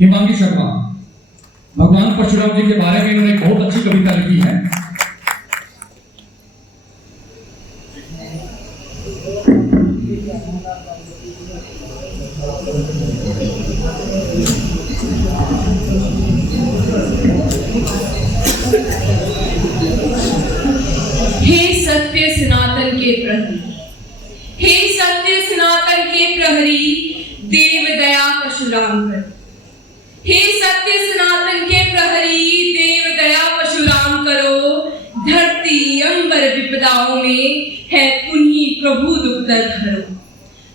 हिमांगी शर्मा भगवान परशुराम जी के बारे में इन्होंने एक बहुत अच्छी कविता लिखी है। हे सत्य सनातन के प्रहरी, हे सत्य सनातन के प्रहरी, देव दया परशुराम कर। हे सत्य सनातन के प्रहरी, देव दया परशुराम करो। धरती अंबर विपदाओं में है पुन्ही प्रभु दुख दर्द हरो।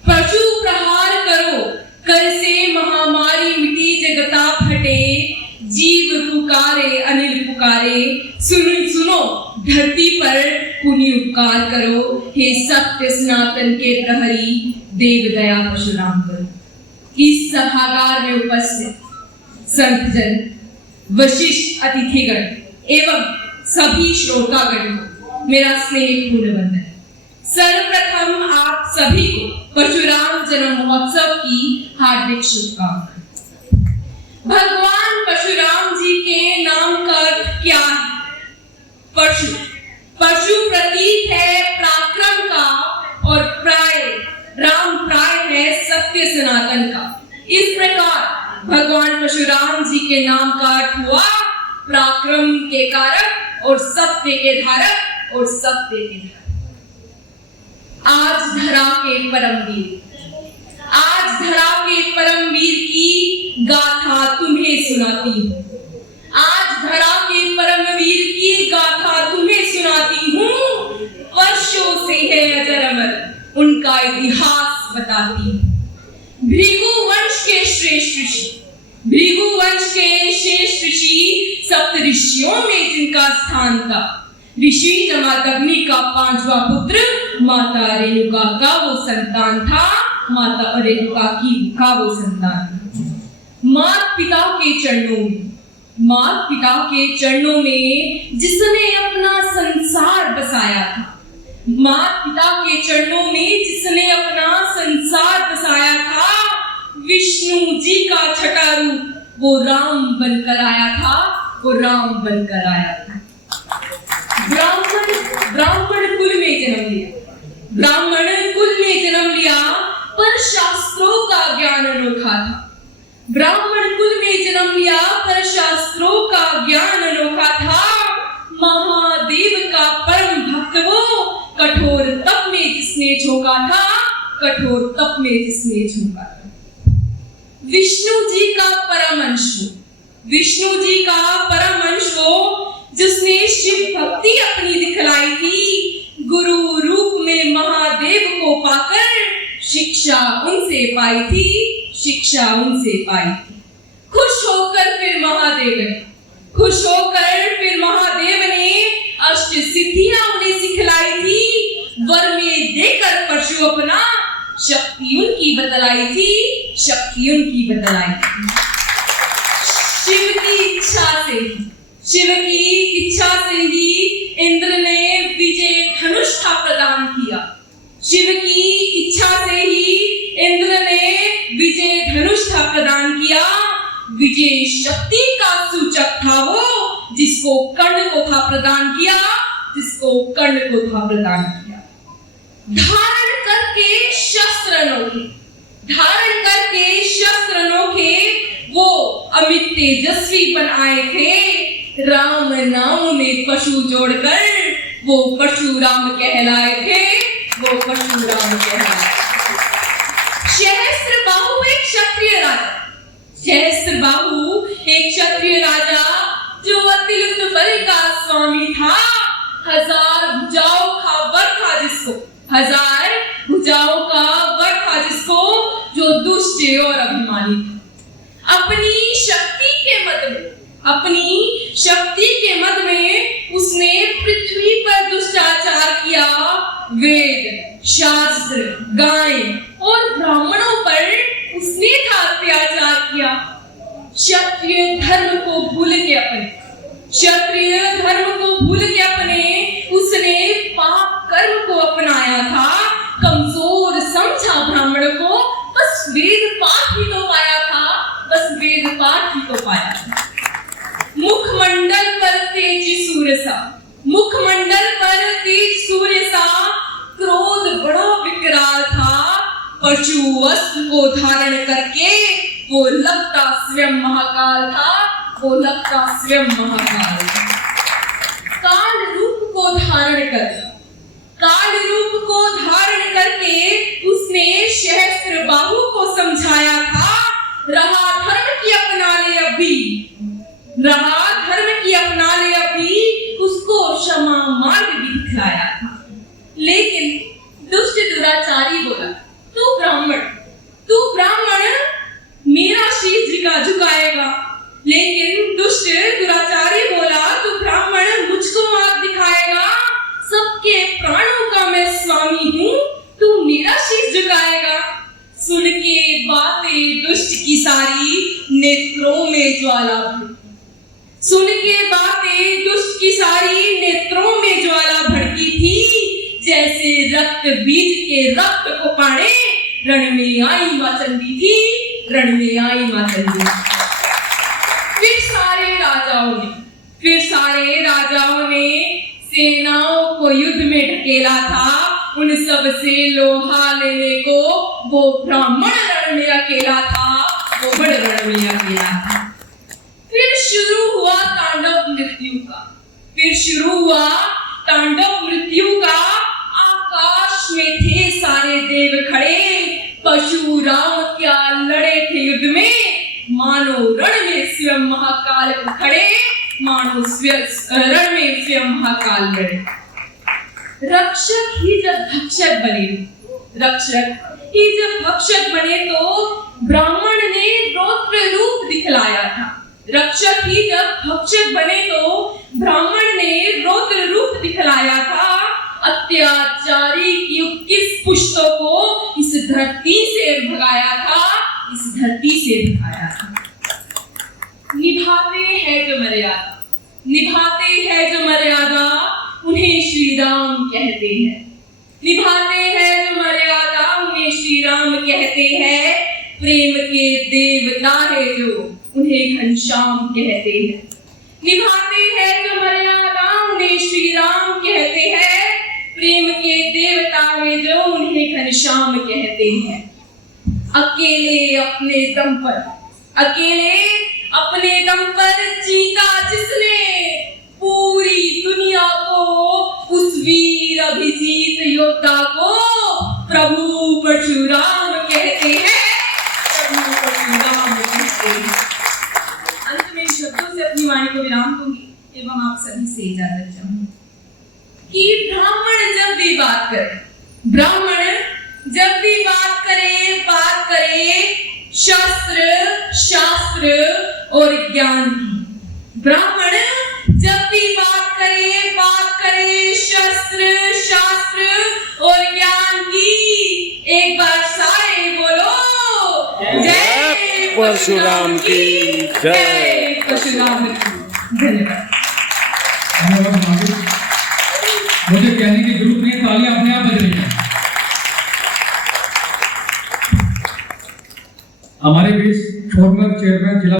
पशु प्रहार करो, कर से महामारी मिटी जगता फटे। जीव पुकारे अनिल पुकारे, सुनो धरती पर पुण्य उपकार करो। हे सत्य सनातन के प्रहरी, देव दया परशुराम करो। इस सभागार में उपस्थित संतजन, वशिष्ठ अतिथिगण एवं सभी श्रोतागण को मेरा स्नेहपूर्ण वंदन। सर्वप्रथम आप सभी को परशुराम जन्म महोत्सव की हार्दिक शुभकामनाएं। भगवान परशुराम जी के नाम का अर्थ क्या है? परशु प्रतीक है पराक्रम का और राम प्राय है सत्य सनातन का। इस प्रकार भगवान परशुराम जी के नाम का अर्थ हुआ पराक्रम के कारक और सत्य के धारक और सत्य के धारक। आज धरा के परम वीर की गाथा तुम्हें सुनाती हूँ। आज धरा के परम वीर की गाथा तुम्हें सुनाती हूँ। वर्षों से है अजर अमर उनका इतिहास बताती हूँ। भृगु वंश के श्रेष्ठ ऋषि सप्त ऋषियों में जिनका स्थान था। ऋषि जमदग्नि का 5वां पुत्र माता रेणुका का वो संतान था। माता रेणुका का वो संतान था। माता पिता के चरणों में जिसने अपना संसार बसाया था। माता पिता के चरणों में जिसने अपना संसार बसाया था। विष्णु जी का छठा रूप वो राम बनकर आया था। ब्राह्मण कुल में जन्म लिया पर शास्त्रों का ज्ञान अनोखा था। महादेव का परम भक्त वो कठोर तप में जिसने झोंका था। विष्णु जी का परम अंश हो जिसने शिव भक्ति अपनी दिखलाई थी। गुरु रूप में महादेव को पाकर शिक्षा उनसे पाई थी। खुश होकर फिर महादेव ने अष्ट सिद्धियां उन्हें सिखलाई थी। वर में देकर परशु अपना शक्ति उनकी बतलाई थी। शिव की इच्छा से ही इंद्र ने विजय धनुष का प्रदान किया। विजय शक्ति का सूचक था वो जिसको कर्ण को था प्रदान किया। धारण करके शस्त्र अनोखे वो अमित तेजस्वी बन आए थे। राम नाम में पशु जोड़कर वो परशुराम कहलाए थे। सहस्त्रबाहु एक क्षत्रिय राजा जो अतिरिक्त बल का स्वामी था। 1000 भुजाओं का वर था जिसको जो दुष्ट और अभिमानी था। अपनी शक्ति के मद में उसने पृथ्वी पर दुष्टाचार किया। वेद शास्त्र गाय और ब्राह्मणों पर उसने था अत्याचार किया। क्षत्रिय धर्म को भूल के अपने उसने पाप कर्म को अपनाया था। कमजोर समझा ब्राह्मण को, बस वेद पाठ ही तो पाया था। हाथी को पाया था। मुखमंडल पर तेज सूर्य सा, मुखमंडल पर तेज सूर्य सा, क्रोध बड़ा विकराल था। पशु वस्त्र को धारण करके वो लगता स्वयं महाकाल था, वो लगता स्वयं महाकाल था। काल रूप को धारण कर, काल रूप को धारण करके उसने सहस्त्र बाहु को समझाया था, रहा धर्म की अपना ले अभी, रहा धर्म की अपना ले अभी, उसको क्षमा मार्ग भी दिखलाया था। लेकिन दुष्ट दुराचारी बोला, तू ब्राह्मण मेरा शीश झुकाएगा। लेकिन दुष्ट दुराचारी बोला, तू ब्राह्मण मुझको मार्ग दिखाएगा, सबके प्राणों का मैं स्वामी हूँ, तू मेरा शीश झुकाएगा। सुन के बातें दुष्ट की सारी नेत्रों में ज्वाला भड़की, सुन के बातें दुष्ट की सारी नेत्रों में ज्वाला भड़की थी। जैसे रक्त बीज के रक्त को पाने रण में आई मां चंडी थी, रण में आई मां चंडी। फिर सारे राजाओं ने सेनाओं को युद्ध में ढकेला था। उन सब से लोहा लेने को वो ब्राह्मण रण में अकेला था, वो बड़ रण में अकेला था। फिर शुरू हुआ तांडव मृत्यु का, फिर शुरू हुआ तांडव मृत्यु का। आकाश में थे सारे देव खड़े, परशुराम क्या लड़े थे युद्ध में, मानो रण में स्वयं महाकाल खड़े, मानो रण में स्वयं महाकाल लड़े। रक्षक ही जब भक्षक बने, रक्षक ही जब भक्षक बने तो ब्राह्मण ने रौद्र रूप दिखलाया था। रक्षक ही जब भक्षक बने तो ब्राह्मण ने रौद्र रूप दिखलाया था। अत्याचारी की 21 पुश्तों को इस धरती से भगाया था, इस धरती से भगाया था। निभाते हैं जो मर्यादा, निभाते हैं जो मर्यादा, उन्हें श्री राम कहते हैं। निभाते हैं जो मर्यादा, उन्हें श्री राम कहते हैं। प्रेम के देवता है जो, उन्हें घनश्याम कहते हैं। निभाते हैं जो मर्यादा, उन्हें श्री राम कहते हैं। प्रेम के देवता है जो, उन्हें घनश्याम कहते हैं। अकेले अपने दम पर, अकेले अपने दम पर जीता जिसने पूरी दुनिया को, उस वीर अभिजीत योद्धा को प्रभु परशुराम कहते हैं, प्रभु परशुराम कहते हैं। अंत में शब्दों से अपनी वाणी को विराम दूंगी एवं आप सभी से इजाजत चाहूंगी कि ब्राह्मण जब भी बात करे, ब्राह्मण जब भी बात करे शास्त्र, शास्त्र और ज्ञान की। ब्राह्मण जब भी बात करे शास्त्र, शास्त्र और ज्ञान की। एक बार सारे बोलो, जय परशुराम की, जय परशुराम की। धन्यवाद। मुझे कहने की जरूरत नहीं, तालियां अपने आप बज रही हैं। हमारे बीच फॉर्मर चेयरमैन जिला